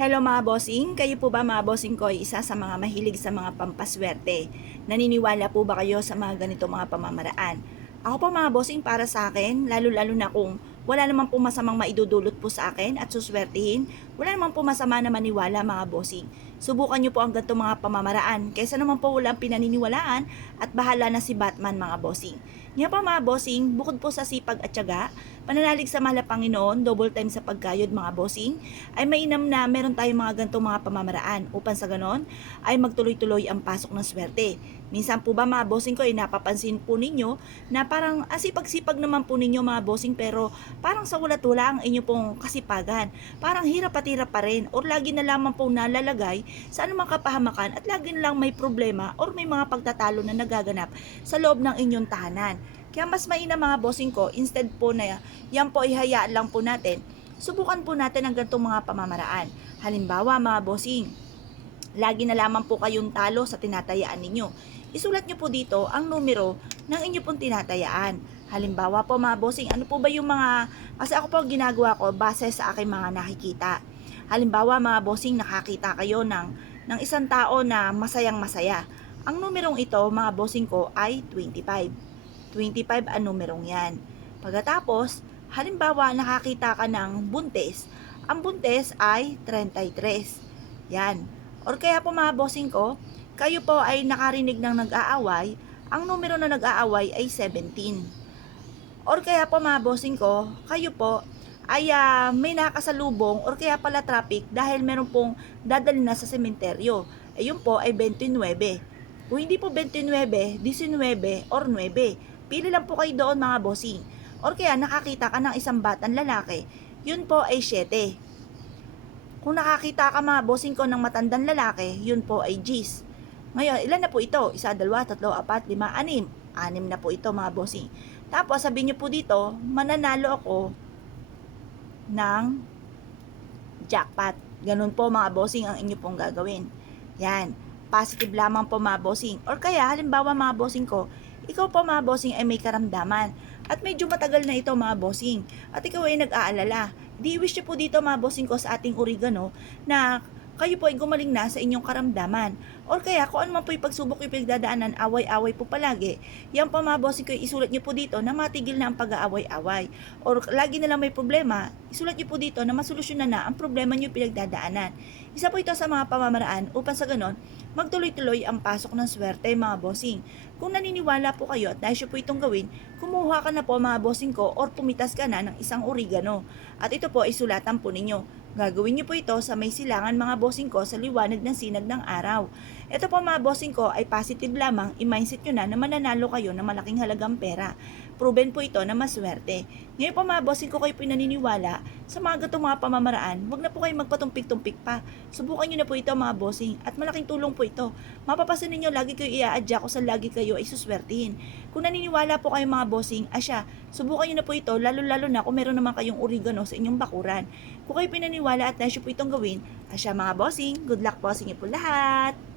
Hello mga bossing, kayo po ba mga bossing ko ay isa sa mga mahilig sa mga pampaswerte? Naniniwala po ba kayo sa mga ganito mga pamamaraan? Ako po mga bossing, para sa akin, lalo-lalo na kung wala naman po masamang maidudulot po sa akin at suswertihin, wala naman po masama na maniwala mga bossing. Subukan nyo po ang ganito mga pamamaraan kaysa naman po walang pinaniniwalaan at bahala na si Batman mga bossing. Nga po mga bossing, bukod po sa sipag at tiyaga, pananalig sa mahal na Panginoon, double time sa pagkayod mga bossing, ay mainam na meron tayong mga ganitong mga pamamaraan upang sa ganon ay magtuloy-tuloy ang pasok ng swerte. Minsan po ba mga bossing ko ay napapansin po ninyo na parang asipag-sipag naman po ninyo mga bossing, pero parang sa walat-wala ang inyo pong kasipagan. Parang hirap at hirap pa rin or lagi na lamang po nalalagay sa anumang kapahamakan at lagi na lang may problema or may mga pagtatalo na nagaganap sa loob ng inyong tahanan. Kaya mas mainam mga bossing ko, instead po na yan po ihayaan lang po natin, subukan po natin ang ganitong mga pamamaraan. Halimbawa mga bossing, lagi na lamang po kayong talo sa tinatayaan ninyo. Isulat nyo po dito ang numero ng inyo pong tinatayaan. Halimbawa po mga bossing, ano po ba yung mga, kasi ako po ginagawa ko base sa aking mga nakikita. Halimbawa mga bossing, nakakita kayo ng isang tao na masayang masaya. Ang numerong ito mga bossing ko ay 25. 25 ang numerong yan. Pagkatapos, halimbawa nakakita ka ng buntes. Ang buntes ay 33. Yan. Or kaya po mga bossing ko, kayo po ay nakarinig ng nag-aaway, ang numero na nag-aaway ay 17. Or kaya po mga bossing ko, kayo po ay may nakasalubong or kaya pala traffic dahil meron pong dadalhin na sa sementeryo. Ayun po ay 29. Kung hindi po 29, 19 or 9, pili lang po kayo doon mga bossing. Or kaya nakakita ka ng isang batang lalaki, yun po ay 7. Kung nakakita ka mga bossing ko ng matandang lalaki, yun po ay G's. Ngayon, ilan na po ito? 1, 2, 3, 4, 5, 6. 6 na po ito mga bossing. Tapos sabihin nyo po dito, mananalo ako ng jackpot. Ganun po mga bossing ang inyo pong gagawin. Yan. Positive lamang po mga bossing. Or kaya, halimbawa mga bossing ko, ikaw po mga bossing ay may karamdaman. At medyo matagal na ito mga bossing. At ikaw ay nag-aalala. Di wish nyo po dito mga bossing ko sa ating oregano na kayo po ay gumaling na sa inyong karamdaman. Or kaya kung ano man po yung pagsubok yung pinagdadaanan, away-away po palagi, yan po mga bossing ko, isulat nyo po dito na matigil na ang pag-aaway-away. Or lagi na lang may problema, isulat nyo po dito na masolusyonan na ang problema nyo pinagdadaanan. Isa po ito sa mga pamamaraan upang sa ganon, magtuloy-tuloy ang pasok ng swerte mga bossing. Kung naniniwala po kayo at nais po itong gawin, kumuha ka na po mga bossing ko or pumitas ka na ng isang oregano. At ito po ay sulatan po ninyo. Gagawin niyo po ito sa may silangan mga bossing ko sa liwanag ng sinag ng araw. Ito po mga bossing ko ay positive lamang, i-mindset nyo na mananalo kayo ng malaking halagang pera. Proven po ito na maswerte. Ngayon po mga bossing ko kayo pinaniniwala sa mga gatong mga pamamaraan, huwag na po kayo magpatumpik-tumpik pa. Subukan nyo na po ito mga bossing at malaking tulong po ito. Mapapasin ninyo lagi kayo i-aadya ko sa lagi kayo ay suswertihin. Kung naniniwala po kayo mga bossing, asya, subukan nyo na po ito lalo-lalo na kung meron naman kayong oregano sa inyong bakuran. Kung kayo pinaniwala at nais po itong gawin, asya mga bossing, good luck po sa inyo po lahat!